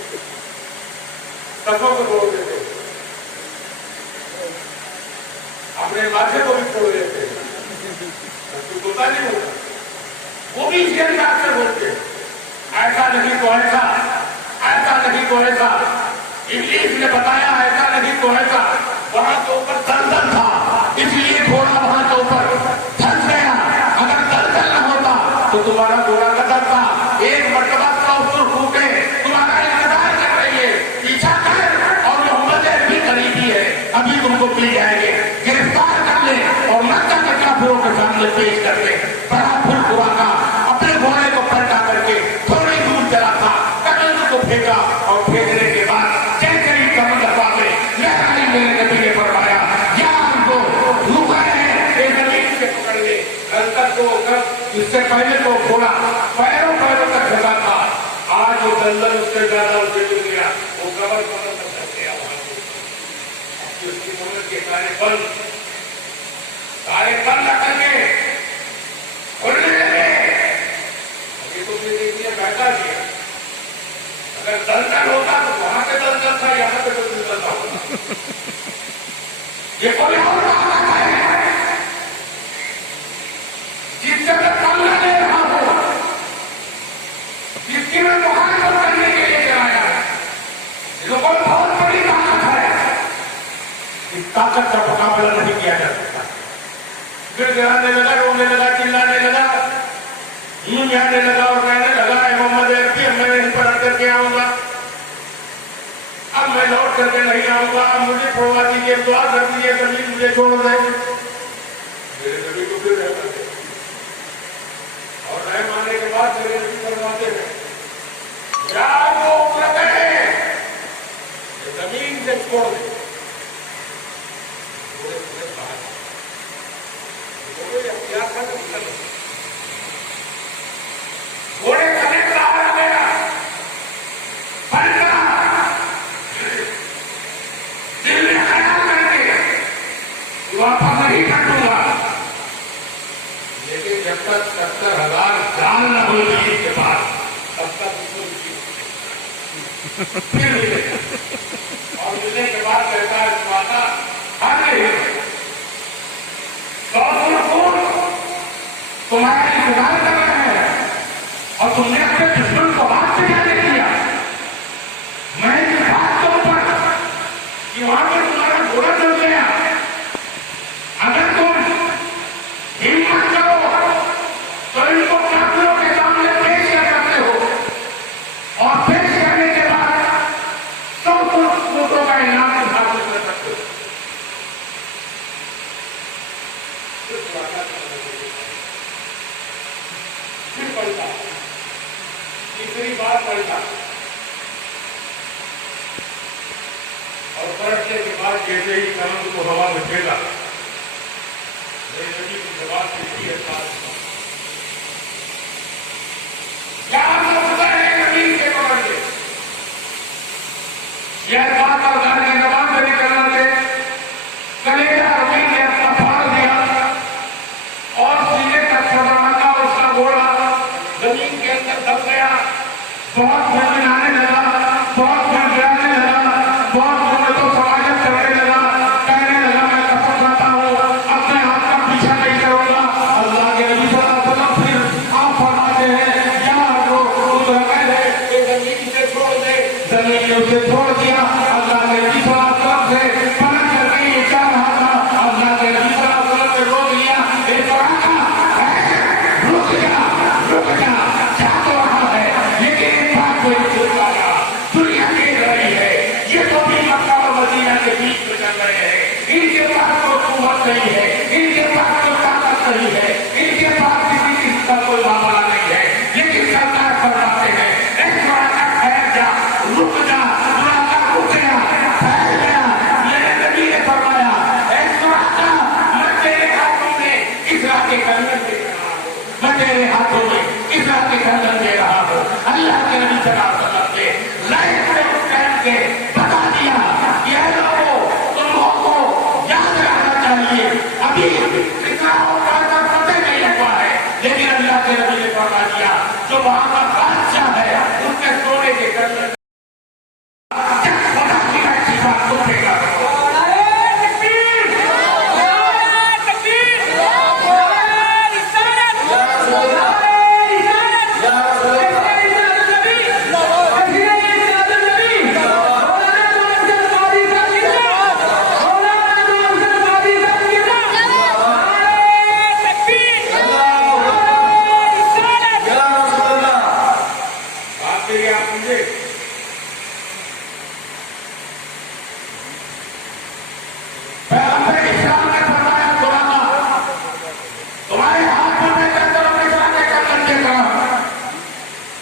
صفوں کو توڑ دیتے ہیں اپنے ماتھے کو بھی توڑ دیتے ہیں. کچھ ہوتا نہیں ہوتا وہ بھی اسی انداز سے بولتے ہیں ایسا نہیں تو ایسا ایسا نہیں تو ایسا. ابلیس نے بتایا ایسا نہیں تو ایسا. وہاں تو اوپر دلدل تھا اس لیے گھوڑا وہاں تو اوپر دھس گیا. اگر دلدل نہ ہوتا تو تمہارا گھوڑا قدر تھا. ایک مرتبہ کافر پھوٹے تمہارا انتظار کر رہی ہے پیچھا کر اور محمد بھی قریبی ہے ابھی تم کو مل جائیں گے. گرفتار کر لیں اور مکہ کے کافروں کے سامنے پیش کر لیں. بڑا پھر ہوا کا اپنے گھوڑے کو پلٹا کر کے تھوڑی دور چلا تھا قدم کو پھینکا اور پھینکنے کے بعد جیسے ہی کمر دبا میں لہرائی میرے نبی نے فرمایا یا ہم کو بھوکا ہے ایک زمین سے پکڑ لے. ہلکت کو اس سے پہلے تو گھوڑا پیروں تک جگہ تھا. آج وہ دلدل اس سے زیادہ اسے گر گیا. وہ کمر تک دھس گیا. وہاں اس کی عمر کے سارے بند رکھ کر کے کھلنے لگے. ابھی تو میں دیکھیے بیٹھا کیا اگر دلدل ہوتا تو وہاں پہ دلدل تھا یہاں پہ تو دلدل تھا. یہ کوئی اور بات ہے جس سے میں پنگا لے رہا ہوں جس کی میں مخالفت کرنے کے لیے چلایا. یہ کوئی بہت بڑی طاقت ہے. اس طاقت کا مقابلہ نہیں کیا جا سکتا. پھر گرانے لگا رونے لگا چلانے لگا یوں جانے لگا اور کہنے لگا اے محمد عربی اب میں نہیں پڑھ کر کے آؤں گا. اب میں لوٹ کر کے نہیں آؤں گا. اب مجھے چھوڑوا دیجیے دعا کر دیجیے زمین مجھے چھوڑ دیں. میرے نبی کو پھر رہنا دے اور رحم آنے کے بعد میرے نبی فرماتے ہیں یا وہ اٹھ گئے زمین سے چھوڑ دیں. گھوڑے کھڑے باہر گیا پلٹا دل میں خیال کر کے واپس نہیں کٹوں گا. لیکن جب تک 70,000 جان نہ ہو جائے کے بعد تب تک پھر ملے اور ملنے کے بعد کہتا ہے ماتا تمہارا انتظار کر رہے ہیں اور تم نے اپنے دشمن کو بات سے کیا نہیں کیا. میں اس بات کے اوپر کہ وہاں پر تمہارا گھوڑا چل گیا اگر تم ہمت کرو تو ان کو کافروں کے سامنے پیش کر سکتے ہو اور پیش کرنے کے بعد سب دوسروں کا انعام حاصل کر سکتے ہو. پھر پڑھتا تیسری بار پڑھتا اور پلٹنے کے بعد جیسے ہی کمر کو ہوا میں پھیلا میرے نبی کی جواب سے یہ کیا زمین کے پکڑ کے یہ بات اور گھر کے زبان سے نکلنا تھے کلیجہ زمین کے بندر دب گیا، بہت گنگنانے لگا، بہت گنگنانے لگا، بہت تو سواجت کرنے لگا، کہنے لگا میں قسم کھاتا ہوں اپنے ہاتھ کا پیچھا نہیں کروں گا۔ اللہ کے نبی صلی اللہ علیہ وسلم پھر آپ فرماتے ہیں یار رو تم رہے کہ زمین سے چھوڑ دے، زمین نے اسے چھوڑ دیا۔ اللہ کے نبی صلی اللہ علیہ وسلم سے پناہ کر کے یہ کیا رہا تھا، اللہ کے نبی صلی اللہ علیہ وسلم نے روک لیا، ایک رک جا کیا تو رہا ہے، لیکن ایک بات کوئی چھوٹ آیا، دنیا دیکھ رہی ہے، یہ تو بھی مکہ اور مدینہ کے بیچ میں چل رہے ہیں، ان کے پاس کوئی قوت نہیں ہے، ان کے پاس کوئی طاقت نہیں ہے، ان کے پاس کسی چیز کا کوئی معاملہ نہیں ہے، لیکن سرکار فرماتے ہیں ایک تھوڑا ٹھہر جا، رک جا، تھوڑا رک گیا، ٹھہر گیا۔ میرے نبی نے فرمایا ایک تھوڑا میں تیرے ہاتھوں میں اسرا کے کنگن دے رہا ہوں، میں تیرے ہاتھوں میں اسرا کے کنگن دے رہا ہوں۔ اللہ کے نبی صلی اللہ علیہ وسلم نے لائٹ سے اس ٹائم کے بتا دیا کہ اے لوگوں تم لوگوں کو یاد رکھنا چاہیے ابھی اسرا کا پتہ نہیں ہوا ہے، لیکن اللہ کے نبی نے فرما دیا جو وہاں کا بادشاہ ہے اس کے سونے کے کنگن خدا کی اچھی بات سنے گا۔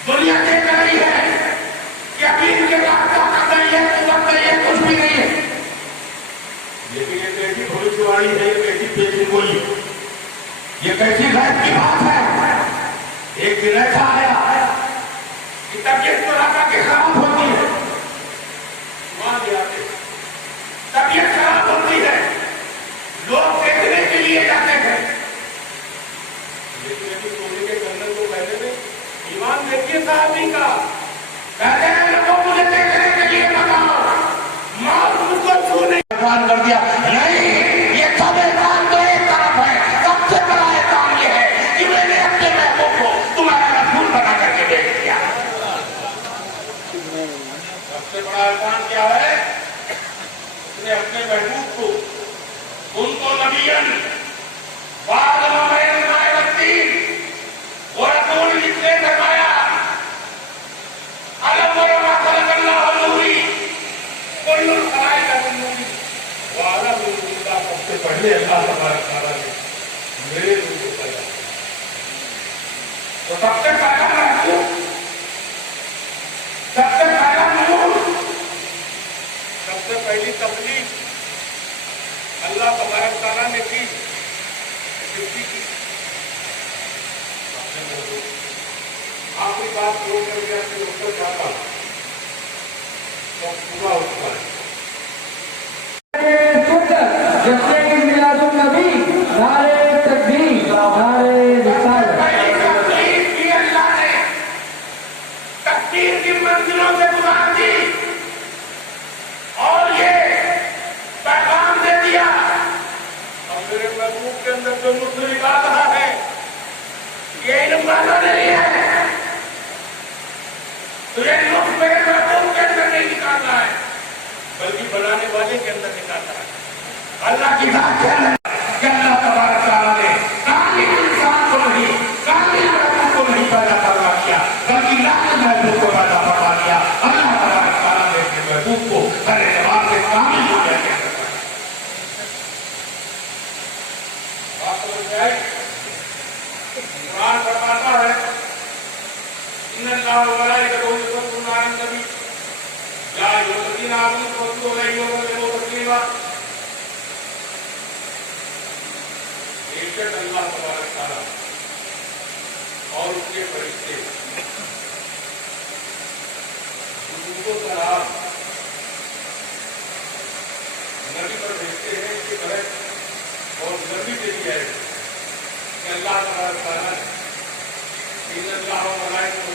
دنیا دیکھ رہی ہے کہ ابھی ان کے پاس طاقت نہیں ہے، قوت نہیں ہے، کچھ بھی نہیں ہے، لیکن یہ کیسی بھوشواری ہے، یہ کیسی پیشن گوئی، یہ کیسی غیب کی بات ہے۔ ایک دن ایسا آیا کہ طبیعت تو راکا کی خراب ہوتی ہے، وہاں بھی آتے طبیعت خراب ہوتی ہے، لوگ دیکھنے کے لیے جاتے ہیں، لیکن ابھی سونے کے کنگن کو پہلے میں ایمان دیکھیے صحابی کا، کہتے ہیں لوگوں مجھے دیکھنے کے لیے بتاؤ، موت مجھ کو چھو نہیں احسان کر دیا، نہیں یہ سب احسان تو ایک طرف ہے، سب سے بڑا احسان یہ ہے کہ میں نے اپنے محبوب کو تمہارا رسول بنا کر کے بھیج دیا۔ سب سے بڑا احسان کیا ہے، اس نے اپنے محبوب کو ان کو نبیًا وآدم بین الماء والطین وہ رسول جس نے فرمایا علم ما خلق اللہ نوری کل الخلائق من نوری وعلم اللہ، سب سے پہلے اللہ تبارک تعالیٰ نے میرے نور کو پیدا کیا، تو سب سے پہلا محبوب، سب سے پہلا نور، سب سے پہلی تبلیغ اللہ تبارک تعالیٰ نے کی، آخری بات جو کر کے اپنے اوپر جاتا تو پورا ہوتا ہے۔ تقدیر کی منزلوں سے گزار دی اور یہ پیغام دے دیا، اور میرے محبوب کے اندر جو مسلم آ رہا ہے یہ علم والا نہیں ہے، تو یہ لوگ میرے محبوب کے اندر نہیں نکالنا ہے بلکہ بنانے والے کے اندر نکالنا ہے۔ اللہ کی ذات کیا ہے کہ اللہ تبارک تعالیٰ نے کامل انسان کو نہیں، کامل محبوب کو نہیں پیدا کروا کیا بلکہ لاکھ محبوب کو پیدا کروا دیا۔ اللہ تبارک تعالیٰ نے اپنے محبوب کو ہر اعتبار سے کامل ہو جائے گا۔ بات سمجھ میں آئی؟ قرآن فرماتا ہے ان اللہ وملائکتہ یصلون علی النبی یا ایھا الذین آمنوا صلوا علیہ وسلموا تسلیما۔ بے شک اللہ تبارک تعالیٰ اور اس کے فرشتے درود و سلام نبی پر بھیجتے ہیں اس کے برعکس، اور نبی کے لیے ہے کہ اللہ تبارک تعالیٰ ان اللہ وملائکتہ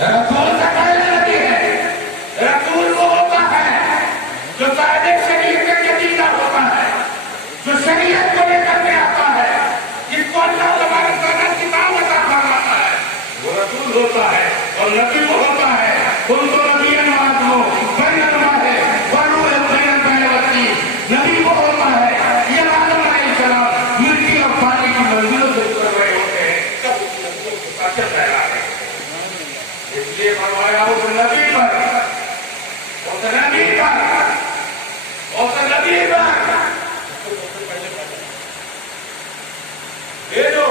رسول سے پہلے نبی ہے. رسول وہ ہوتا ہے جو صاحب شریعت کا جدیدہ ہوتا ہے, جو شریعت کو لے کر کے آتا ہے, جس کو اللہ تبارک و تعالیٰ کتاب عطا فرماتا ہے, وہ رسول ہوتا ہے. اور نبی وہ ہوتا ہے ان کو نبی نمازوں بینما ہے ورور بین بیوتی. نبی وہ ہوتا ہے یہ آدم علیہ السلام مٹی اور پانی کی منزلوں سے اتر رہے ہوتے ہیں تب اس نبیوں کو طاقت پھیلا رہے ہیں. اس لیے فرمایا اس نبی پر بھیجو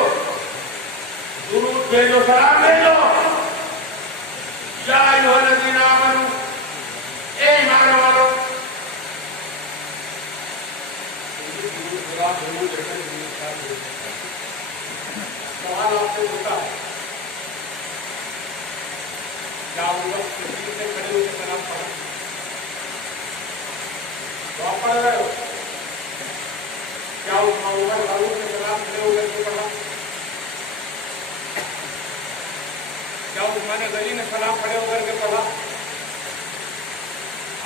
درود بھیجو سلام بھیجو. یا ایھا الذین آمنوا, اے ایمان والو. سوال آپ سے ہوتا ہے کیا آپ وقت تشریف سے کھڑے ہو کے سلام پڑھا؟ تو آپ پڑھ رہے ہو کیا اس عمر فاروق کے سلام کھڑے ہو کر کے پڑھا؟ کیا عثمان غنی نے سلام کھڑے ہو کر کے پڑھا؟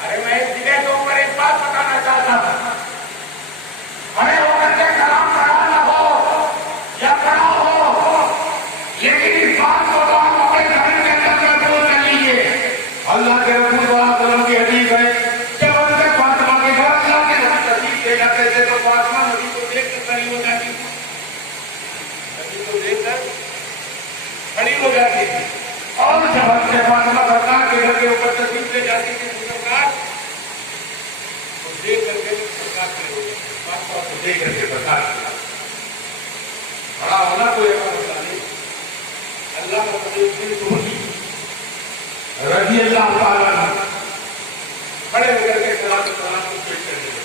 ارے میں اس جگہ کے اوپر ایک بات بتانا چاہتا ہوں, کھڑے ہو کر کے سلام پڑھا نہ ہو یا پڑھا ہو, لیکن اس بات کو تو آپ اپنے گھر کے اندر محفوظ کر لیجیے. اللہ کے رسول صلی اللہ علیہ وسلم کی حدیث ہے جب حضرت فاطمہ کے گھر اللہ کے نبی تشریف لے جاتے تھے تو فاطمہ نبی کو دیکھ کر کھڑی ہو جاتی تھی. نبی کو دیکھ کر کھڑی ہو جاتی تھی. اور جب حضرت فاطمہ سرکار کے گھر کے اوپر تشریف لے جاتی تھی سرکار کو دیکھ کر کے سرکار کھڑے ہو جاتی. فاطمہ کو دیکھ کر کے سرکار کھڑا ہونا کوئی ایسا مسئلہ نہیں. اللہ کا تقدیر ہوگی رضی اللہ تعالیٰ عنہ کھڑے ہو کر کے سلام کو پیش کرنے لگے.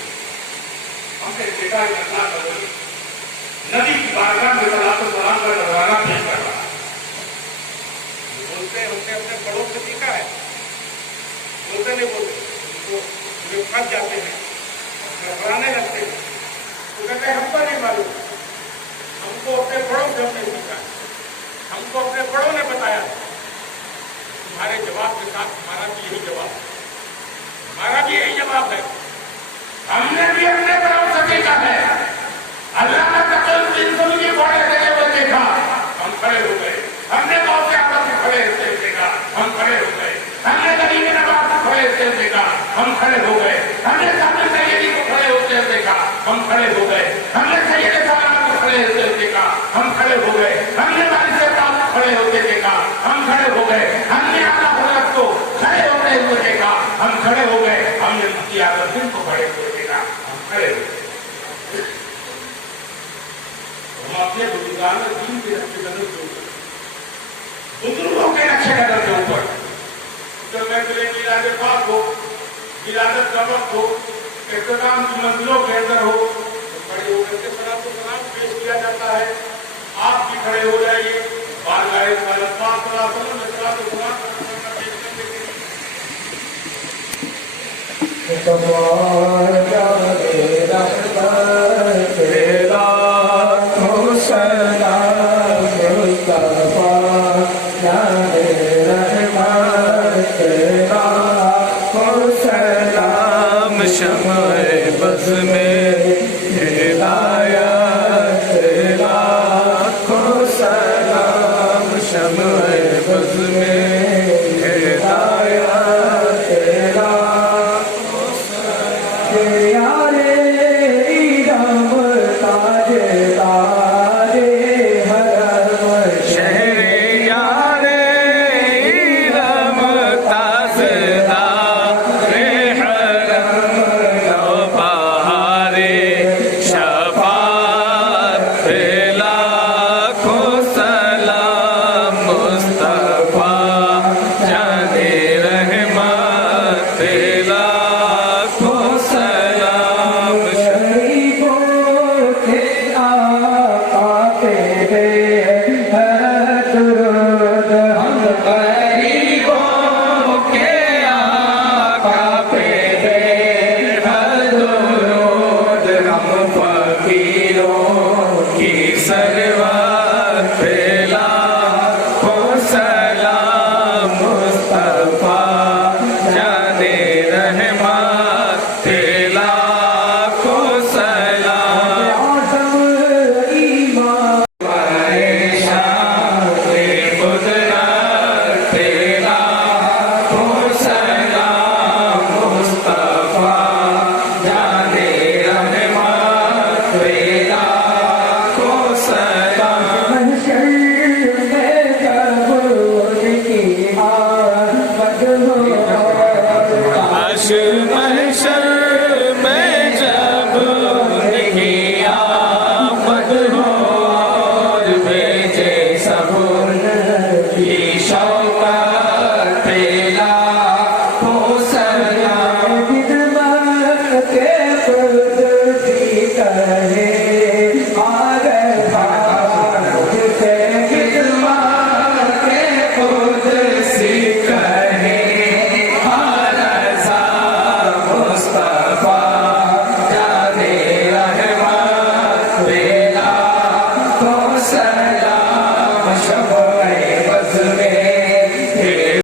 ہم نے دیکھا کہ اللہ کا ولی نبی کی بارگاہ میں سلام کا نذرانہ پیش کر رہا ہے. بولتے ہم نے اپنے بڑوں سے سیکھا ہے, بولتے نہیں بولتے جو پھنس جاتے ہیں گھبرانے لگتے ہیں تو کہتے ہیں ہم کو نہیں معلوم, ہم کو اپنے بڑوں سے ہم نے سیکھا ہے, ہم کو اپنے بڑوں نے بتایا. تمہارے جواب کے ساتھ ہمارا بھی یہی جواب ہے, ہمارا بھی یہی جواب ہے. ہم نے بھی اپنے بڑوں سے سیکھا ہے. اللہ نے تقل انسان کی بڑے لگے ہوئے دیکھا, ہم کھڑے ہو گئے. ہم نے بہت سے آپس میں کھڑے ہوتے دیکھا, ہم کھڑے ہو گئے. ہم نے غریب نواز کو کھڑے ہوتے دیکھا, ہم کھڑے ہو گئے. ہم نے سامنے سیدی کو کھڑے ہوتے دیکھا, ہم کھڑے ہو گئے. ہم نے سید سالانہ کو کھڑے ہوتے دیکھا, ہم کھڑے ہو گئے. ہم نے والد صاحب کو کھڑے ہوتے دیکھا, ہم کھڑے ہو گئے. ہم نے اعلیٰ حضرت کو کھڑے ہوتے ہوئے دیکھا, ہم کھڑے ہو گئے. ہم نے مفتی اعظم دین کو کھڑے ہوئے دیکھا, ہم کھڑے ہو گئے. ہم اپنے بزرگان دین کے نقشے قدم کے اوپر, بزرگوں کے نقشے قدم کے اوپر جب محفل میلاد پاک ہو, ولادت کا وقت ہو, اختتام کی منزلوں کے اندر ہو تو کھڑے ہو کر کے سلام پیش کیا جاتا ہے. آپ بھی کھڑے ہو جائیے. بارگاہ رسالت پاک صلی اللہ علیہ وسلم میں سلام پیش کرنے کے لیے شمع بز میں ہدایت لاکھوں سلام, شمع بز میں